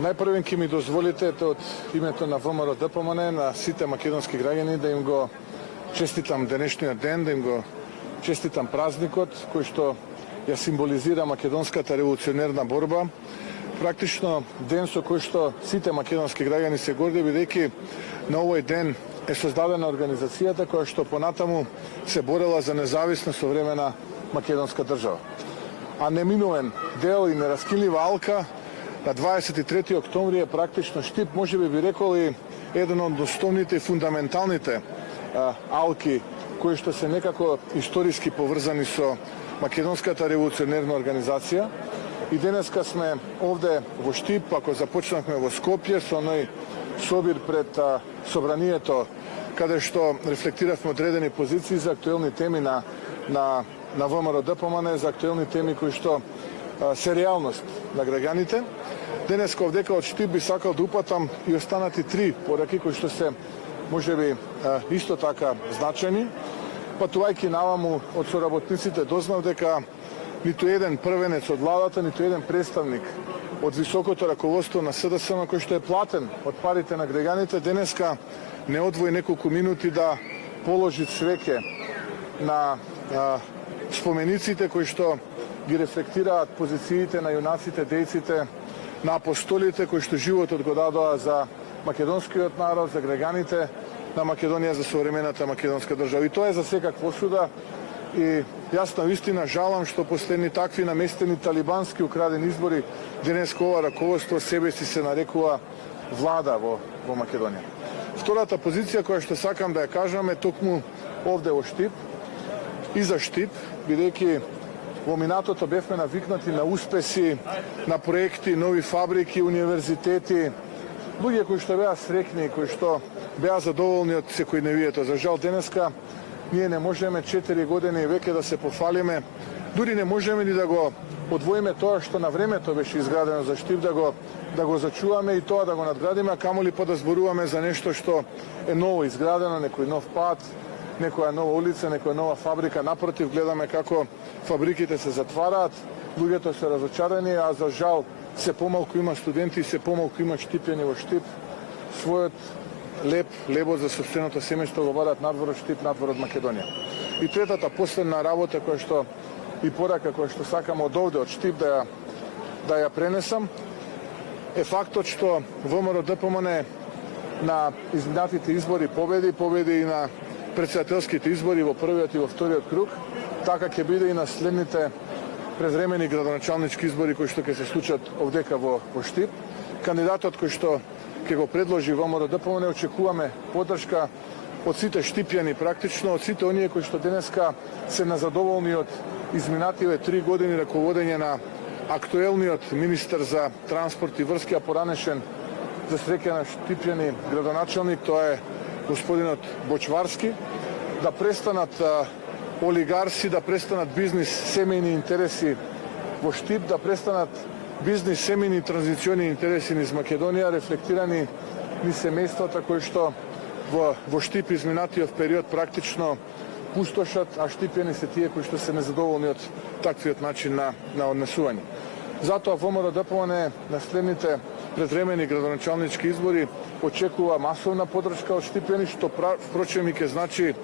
Најпрвен ќе ми дозволите од името на ВМРО ДПМН на сите македонски граѓани да им го честитам денешниот ден, да им го честитам празникот кој што ја символизира македонската револуционерна борба. Практично ден со кој што сите македонски граѓани се горди, бидејќи на овој ден е создадена организацијата која што понатаму се борела за независна современа македонска држава. А неминуен дел и нераскинлива алка на 23 октомври е практично Штип, може би рекол и еден од основните и фундаменталните алки кои што се некако историски поврзани со македонската револуционерна организација. И денеска сме овде во Штип, ако започнахме во Скопје со оној собир пред собранието, каде што рефлектиравме одредени позиции за актуелни теми на ВМРО ДПМН, за актуелни теми кои што се реалност на граѓаните. Денеска овдека од Штип би сакал да упатам и останати три пораки кои што се можеби исто така значајни. Патувајќи наваму од соработниците дознав дека ниту еден првенец од владата, ниту еден представник од високото раководство на СДСМ кој што е платен од парите на граѓаните, денеска не одвои неколку минути да положи цвеќе на спомениците кои што ги рефлектираат позициите на јунаците, дејците, на апостолите кои што животот го дадоа за македонскиот народ, за граѓаните на Македонија, за современата македонска држава. И тоа е за секаква осуда. И јас на вистина жалам што последни такви наместени талибански украдени избори денеска ова раководство себе си се нарекува влада во Македонија. Втората позиција која што сакам да ја кажам е токму овде во Штип и за Штип, бидејќи во минатото бевме навикнати на успеси, на проекти, нови фабрики, универзитети, луѓе кои што беа среќни, кои што беа задоволни од секојдневието. За жал денеска ние не можеме 4 години веќе да се пофалиме, дури не можеме ни да го одвоиме тоа што на времето беше изградено за Штип, да го зачуваме и тоа да го надградиме, а камоли па да зборуваме за нешто што е ново изградено, некој нов пат, некоја нова улица, некоја нова фабрика. Напротив, гледаме како фабриките се затвараат, луѓето се разочарани, а за жал се помалку има студенти, се помалку има штипјани во Штип. Својот лебот за сопственото семејство го барат надвор од Штип, надвор од Македонија. И третата, последна работа која што и порака која што сакам од овде, од Штип да ја пренесам, е фактот што ВМРО ДПМН на изминатите избори победи и на председателските избори во првиот и во вториот круг, така ќе биде и на следните предвремени градоначалнички избори кои што ќе се случат овдека во Штип. Кандидатот кој што ќе го предложи ВМРО ДПМН очекуваме поддршка од сите штипјани, практично од сите оние кои што денеска се незадоволни од изминативе 3 години раководење на актуелниот министер за транспорт и врски, а поранешен за среќа на штипјани градоначалник, тоа е господинот Бочварски, да престанат олигарси, да престанат бизнис семејни интереси во Штип, да престанат бизнис семејни транзициони интереси низ Македонија, рефлектирани низ семејствата кои што во Штип изминатиот период практично пустошат, а штипјани се тие кои што се незадоволни од таквиот начин на однесување. Затоа ВМРО ДПМН на следните предвремени градоначалнички избори очекува масовна поддршка од штипјани, што впрочем и ќе значи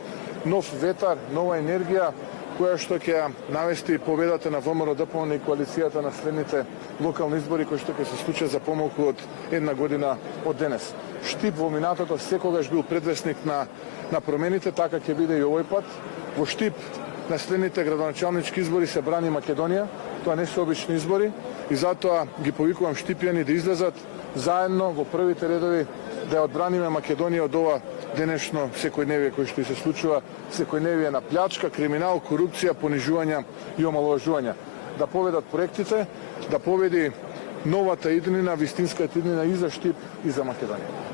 нов ветар, нова енергија, која што ќе ја навести победата на ВМРО ДПМН и коалицијата на следните локални избори кои што ќе се случат за помалку од една година од денес. Штип во минатото секогаш бил предвесник на промените, така ќе биде и овој пат. Во Штип на следните градоначалнички избори се брани Македонија, тоа не се обични избори и затоа ги повикувам штипјани да излезат заедно во првите редови да ја одбраниме Македонија од ова денешно секојдневие кој што и се случува, секојдневие на плячка, криминал, корупција, понижувања и омаловажувања. Да победат проектите, да победи новата иднина, вистинската иднина и за Штип и за Македонија.